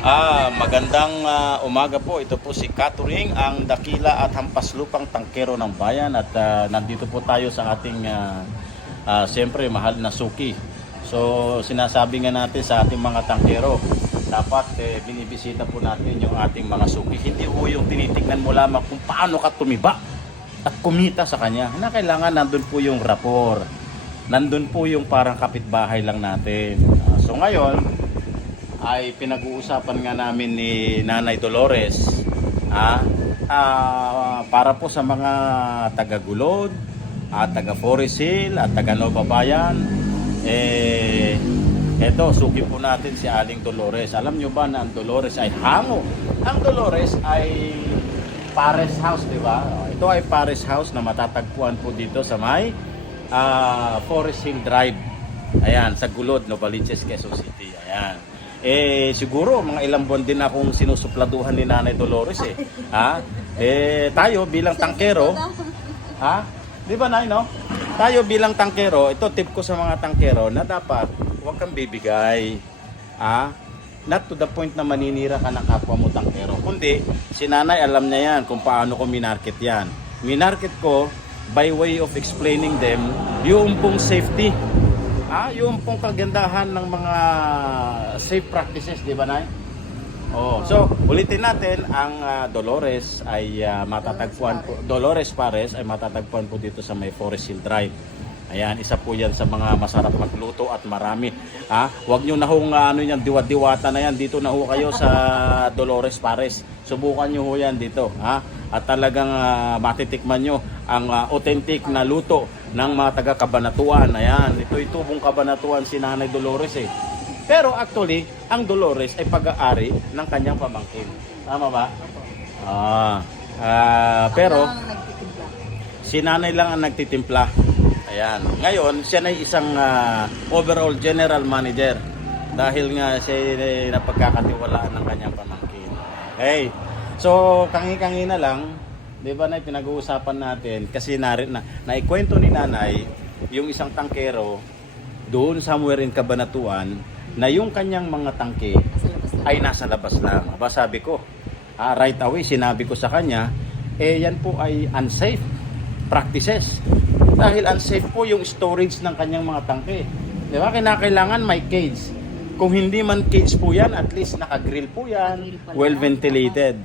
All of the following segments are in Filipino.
Magandang umaga po. Ito po si Katuring, ang dakila at hampas lupang tangkero ng bayan. At nandito po tayo sa ating siyempre mahal na suki. So sinasabi nga natin sa ating mga tangkero, dapat binibisita po natin yung ating mga suki. Hindi po yung tinitignan mo lamang kung paano ka tumiba at kumita sa kanya. Na kailangan nandun po yung rapor. Nandun po yung parang kapitbahay lang natin. So ngayon ay pinag-uusapan nga namin ni Nanay Dolores para po sa mga taga-Gulod at taga-Forest Hill at taga-Nova Bayan. Eto, suki po natin si Aling Dolores. Alam nyo ba na ang Dolores ay hango? Ang Dolores ay Pares House, di ba? Ito ay Pares House na matatagpuan po dito sa may Forest Hill Drive. Ayan, sa Gulod, Novaliches, Quezon City. Ayan. Siguro mga ilang buwan din akong sinusupladuhan ni Nanay Dolores tayo bilang tangkero, di ba Nay, no? Tayo bilang tangkero, ito tip ko sa mga tangkero na dapat huwag kang bibigay. Not to the point na maninira ka ng kapwa mo tangkero. Kundi, si Nanay alam niya yan kung paano ko minarket yan. Minarket ko by way of explaining them yung pong safety. Yung pong kagandahan ng mga safe practices, di ba, Nay? So, ulitin natin, ang Dolores ay matatagpuan po, Dolores Pares ay matatagpuan po dito sa may Forest Hill Drive. Ayan, isa po yan sa mga masarap magluto at marami. Huwag nyo na hong yan, diwat-diwata na yan. Dito na ho kayo sa Dolores Pares. Subukan nyo ho yan dito. At talagang matitikman nyo ang authentic na luto ng mga taga-Kabanatuan. Ayan, ito tubong Kabanatuan si Nanay Dolores Pero actually, ang Dolores ay pag-aari ng kanyang pamangkin. Tama ba? Pero si Nanay lang ang nagtitimpla. Ayan. Ngayon, siya na isang overall general manager dahil nga siya napagkakatiwalaan ng kanyang pamangkin. Okay. So, kangi-kangi na lang, 'di ba, na pinag-uusapan natin kasi naikwento ni Nanay yung isang tangkero doon somewhere in Cabanatuan na yung kanyang mga tangke ay nasa labas lang. Aba, sabi ko, right away sinabi ko sa kanya, yan po ay unsafe practices. Dahil unsafe po yung storage ng kanyang mga tangke. Di ba? Kinakailangan may cage. Kung hindi man cage po yan, at least naka-grill po yan, well ventilated.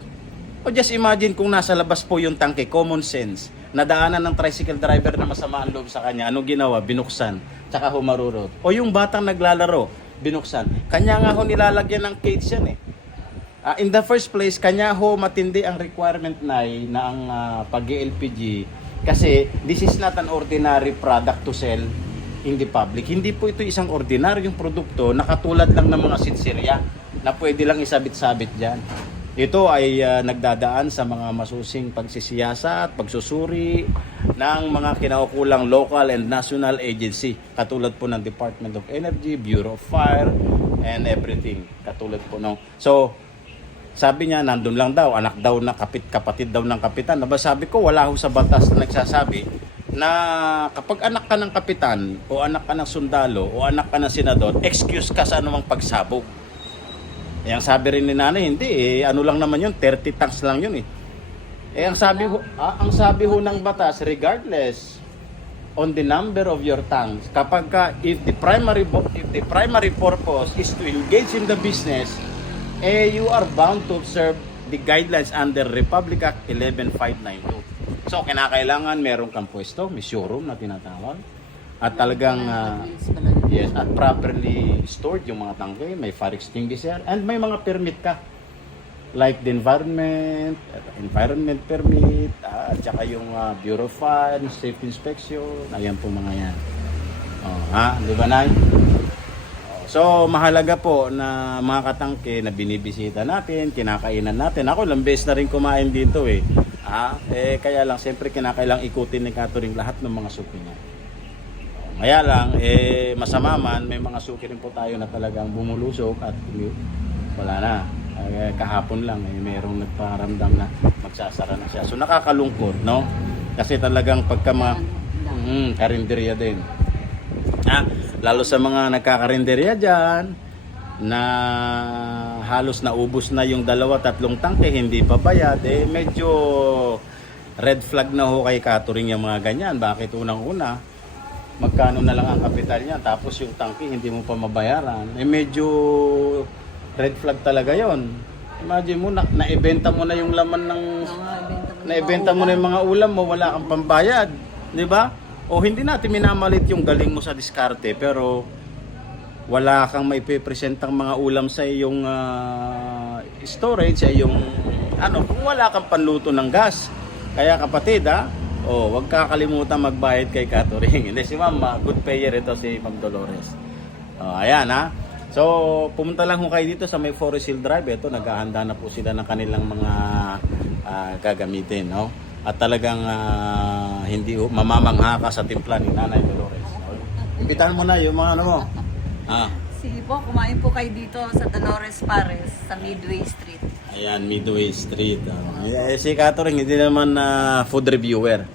O just imagine kung nasa labas po yung tangke, common sense. Nadaanan ng tricycle driver na masama ang loob sa kanya. Anong ginawa? Binuksan. Tsaka humarurot. O yung batang naglalaro, binuksan. Kanya nga ho nilalagyan ng cage yan in the first place, kanya ho matindi ang requirement na ang pag-LPG. Kasi this is not an ordinary product to sell in the public. Hindi po ito isang ordinaryong produkto na katulad lang ng mga sitsirya na pwede lang isabit-sabit dyan. Ito ay nagdadaan sa mga masusing pagsisiyasa at pagsusuri ng mga kinaukulang local and national agency. Katulad po ng Department of Energy, Bureau of Fire, and everything. Katulad po no. So, sabi niya, nandun lang daw, anak daw na kapatid daw ng kapitan. Aba, sabi ko, wala ho sa batas na nagsasabi na kapag anak ka ng kapitan o anak ka ng sundalo o anak ka ng senador, excuse ka sa anumang pagsabog. Ang sabi rin ni Nanay, hindi ano lang naman yun, 30 tanks lang yun ang sabi ho ng batas, regardless on the number of your tanks, kapag if the primary purpose is to engage in the business, you are bound to observe the guidelines under Republic Act 11592. So, kinakailangan meron kang pwesto, may showroom na tinatawag. At talagang, yes, at properly stored yung mga tangke, may fire extinguisher, and may mga permit ka. Like the environment permit, at saka yung Bureau of Fire, safety inspection, ayan po mga yan. Di ba, Nay? So, mahalaga po na mga katangke na binibisita natin, kinakainan natin. Ako, ilang beses na rin kumain dito kaya lang, siyempre kinakailang ikutin ni Katuring lahat ng mga suki niya. Kaya lang, masama man, may mga suki rin po tayo na talagang bumulusok at wala na. Kahapon lang, mayroong nagparamdam na magsasara na siya. So, nakakalungkot, no? Kasi talagang pagka karinderya din. Lalo sa mga nagkakarinderya dyan, na halos naubos na yung 2-3 tangke, hindi pa bayad, medyo red flag na ho kay catering yung mga ganyan. Bakit unang-una, magkano na lang ang kapital niya, tapos yung tangke hindi mo pa mabayaran, medyo red flag talaga yon. Imagine mo, naibenta mo na yung laman ng... Naibenta mo na yung mga ulam mo, wala kang pambayad. Di ba? O hindi natin minamalit yung galing mo sa diskarte, pero wala kang maipipresentang mga ulam sa iyong storage, sa iyong kung wala kang panluto ng gas. Kaya kapatid, wag kakalimutan magbayad kay catering. Hindi, si Ma'am, good payer ito, si Ma'am Dolores. Ayan So, pumunta lang ho kayo dito sa may Forest Hill Drive. Ito, naghahanda na po sila ng kanilang mga gagamitin, no? At talagang hindi mamamangha ka sa timpla ni Nanay Dolores. Imbitahan mo na yung mga mo. Sige po, kumain po kayo dito sa Dolores Pares, sa Midway Street. Ayan, Midway Street. Si Catering, hindi naman food reviewer.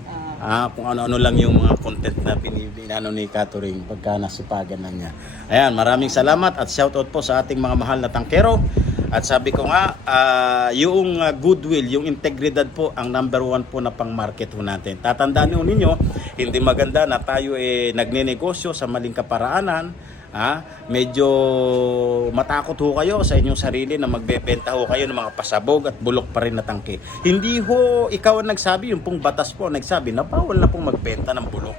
Kung ano-ano lang yung mga content na pinano ni Catering pagka nasipagan na niya. Ayan, maraming salamat at shoutout po sa ating mga mahal na tangkero. At sabi ko nga, yung goodwill, yung integridad po ang number 1 po na pang market po natin. Tatandaan nyo ninyo, hindi maganda na tayo nagnenegosyo sa maling kaparaanan. Medyo matakot ho kayo sa inyong sarili na magbebenta ho kayo ng mga pasabog at bulok pa rin na tangke. Hindi ho ikaw ang nagsabi, yung pong batas po nagsabi na bawal na pong magbenta ng bulok.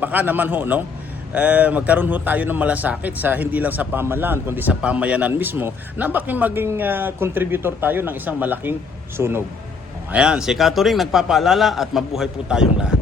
Baka naman ho, no? Magkaroon ho tayo ng malasakit sa hindi lang sa pamahalaan kundi sa pamayanan mismo na maging contributor tayo ng isang malaking sunog. Ayan, si Catering nagpapaalala at mabuhay po tayong lahat.